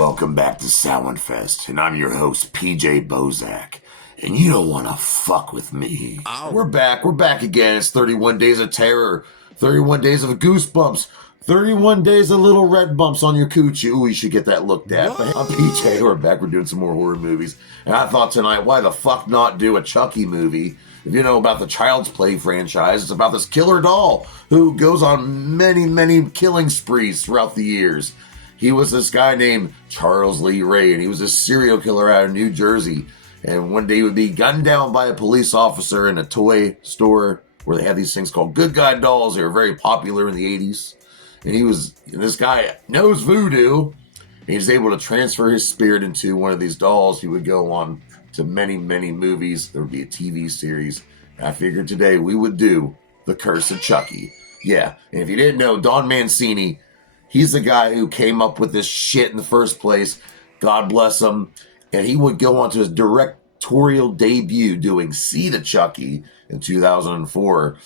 Welcome back to Soundfest, and I'm your host, PJ Bozak, and you don't want to fuck with me. Ow. We're back again. It's 31 days of terror, 31 days of goosebumps, 31 days of little red bumps on your coochie. Ooh, you should get that looked at. But I'm PJ, we're back, we're doing some more horror movies, and I thought tonight, why the fuck not do a Chucky movie? If you know about the Child's Play franchise, it's about this killer doll who goes on many killing sprees throughout the years. He was this guy named Charles Lee Ray, and he was a serial killer out of New Jersey. And one day he would be gunned down by a police officer in a toy store where they had these things called good guy dolls. They were very popular in the 80s. And this guy knows voodoo. And he's able to transfer his spirit into one of these dolls. He would go on to many movies. There would be a TV series. And I figured today we would do The Curse of Chucky. Yeah, and if you didn't know, Don Mancini, he's the guy who came up with this shit in the first place. God bless him. And he would go on to his directorial debut doing Seed of Chucky in 2004.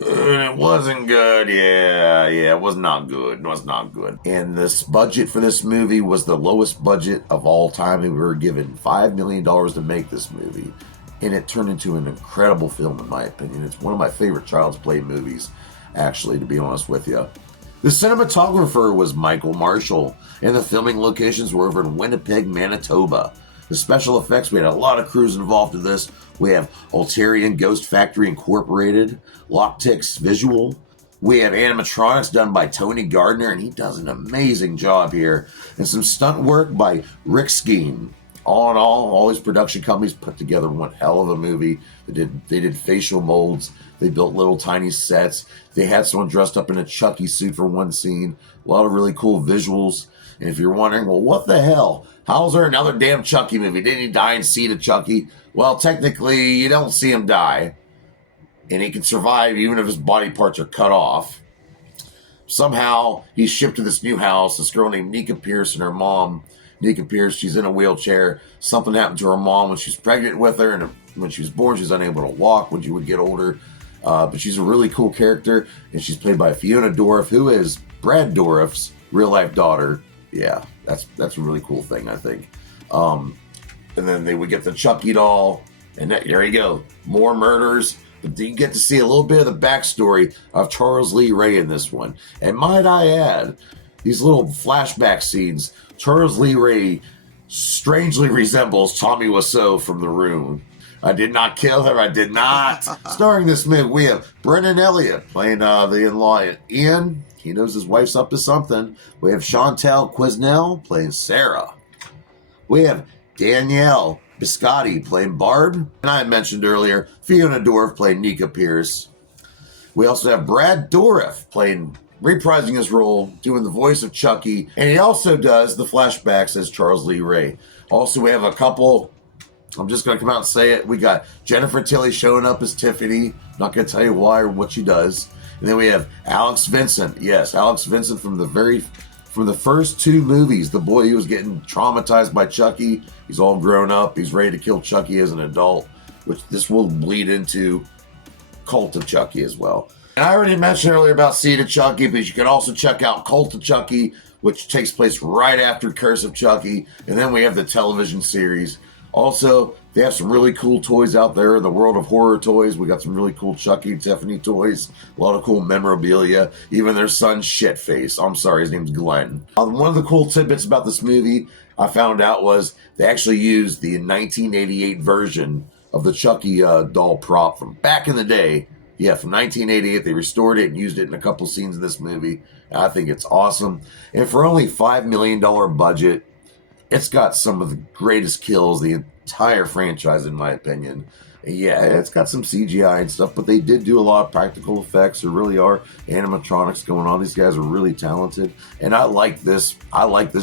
And it wasn't good. Yeah, it was not good. It was not good. And this budget for this movie was the lowest budget of all time. And we were given $5 million to make this movie. And it turned into an incredible film, in my opinion. It's one of my favorite Child's Play movies, actually, to be honest with you. The cinematographer was Michael Marshall, and the filming locations were over in Winnipeg, Manitoba. The special effects, we had a lot of crews involved in this. We have Ulterior Ghost Factory Incorporated, Loctix Visual. We have animatronics done by Tony Gardner, and he does an amazing job here. And some stunt work by Rick Skeen. All in all these production companies put together one hell of a movie. They did facial molds. They built little tiny sets. They had someone dressed up in a Chucky suit for one scene. A lot of really cool visuals. And if you're wondering, well, what the hell? How's there another damn Chucky movie? Didn't he die in Seed of Chucky? Well, technically, you don't see him die. And he can survive even if his body parts are cut off. Somehow, he's shipped to this new house. This girl named Nika Pierce and her mom. Nika Pierce, she's in a wheelchair. Something happened to her mom when she's pregnant with her. And when she was born, she was unable to walk when she would get older. But she's a really cool character, and she's played by Fiona Dorff, who is Brad Dourif's real-life daughter. Yeah, that's a really cool thing, I think. And then they would get the Chucky doll, and there you go, more murders. But you get to see a little bit of the backstory of Charles Lee Ray in this one. And might I add, these little flashback scenes, Charles Lee Ray strangely resembles Tommy Wiseau from The Room. I did not kill her. I did not. Starring this movie, we have Brennan Elliott playing the in-law Ian. He knows his wife's up to something. We have Chantal Quisnell playing Sarah. We have Danielle Biscotti playing Barb. And I mentioned earlier, Fiona Dorff playing Nika Pierce. We also have Brad Dourif reprising his role, doing the voice of Chucky. And he also does the flashbacks as Charles Lee Ray. Also, we have a couple... I'm just going to come out and say it. We got Jennifer Tilly showing up as Tiffany. Not going to tell you why or what she does. And then we have Alex Vincent. Yes, Alex Vincent from the first two movies. The boy who was getting traumatized by Chucky. He's all grown up. He's ready to kill Chucky as an adult, which this will bleed into Cult of Chucky as well. And I already mentioned earlier about Seed of Chucky, but you can also check out Cult of Chucky, which takes place right after Curse of Chucky. And then we have the television series. Also, they have some really cool toys out there in the world of horror toys. We got some really cool Chucky and Tiffany toys. A lot of cool memorabilia. Even their son's shitface. I'm sorry, his name's Glenn. One of the cool tidbits about this movie I found out was they actually used the 1988 version of the Chucky doll prop from back in the day. Yeah, from 1988. They restored it and used it in a couple scenes in this movie. I think it's awesome. And for only $5 million budget, it's got some of the greatest kills, the entire franchise, in my opinion. Yeah, it's got some CGI and stuff, but they did do a lot of practical effects. There really are animatronics going on. These guys are really talented. And I like this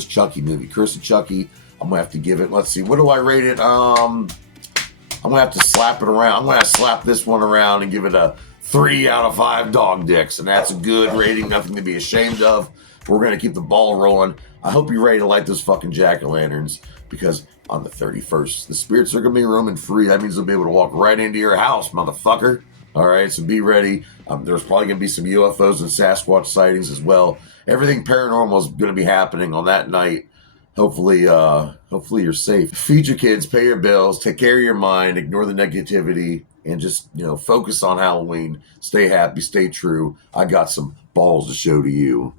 Chucky movie. Curse of Chucky, I'm going to have to give it, let's see, what do I rate it? I'm going to have to slap it around. I'm going to slap this one around and give it a 3 out of 5 dog dicks. And that's a good rating, nothing to be ashamed of. We're going to keep the ball rolling. I hope you're ready to light those fucking jack-o'-lanterns, because on the 31st, the spirits are going to be roaming free. That means they'll be able to walk right into your house, motherfucker. All right, so be ready. There's probably going to be some UFOs and Sasquatch sightings as well. Everything paranormal is going to be happening on that night. Hopefully you're safe. Feed your kids, pay your bills, take care of your mind, ignore the negativity, and just, focus on Halloween. Stay happy, stay true. I got some balls to show to you.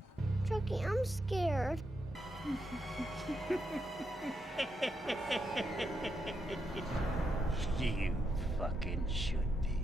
Chucky, I'm scared. You fucking should be.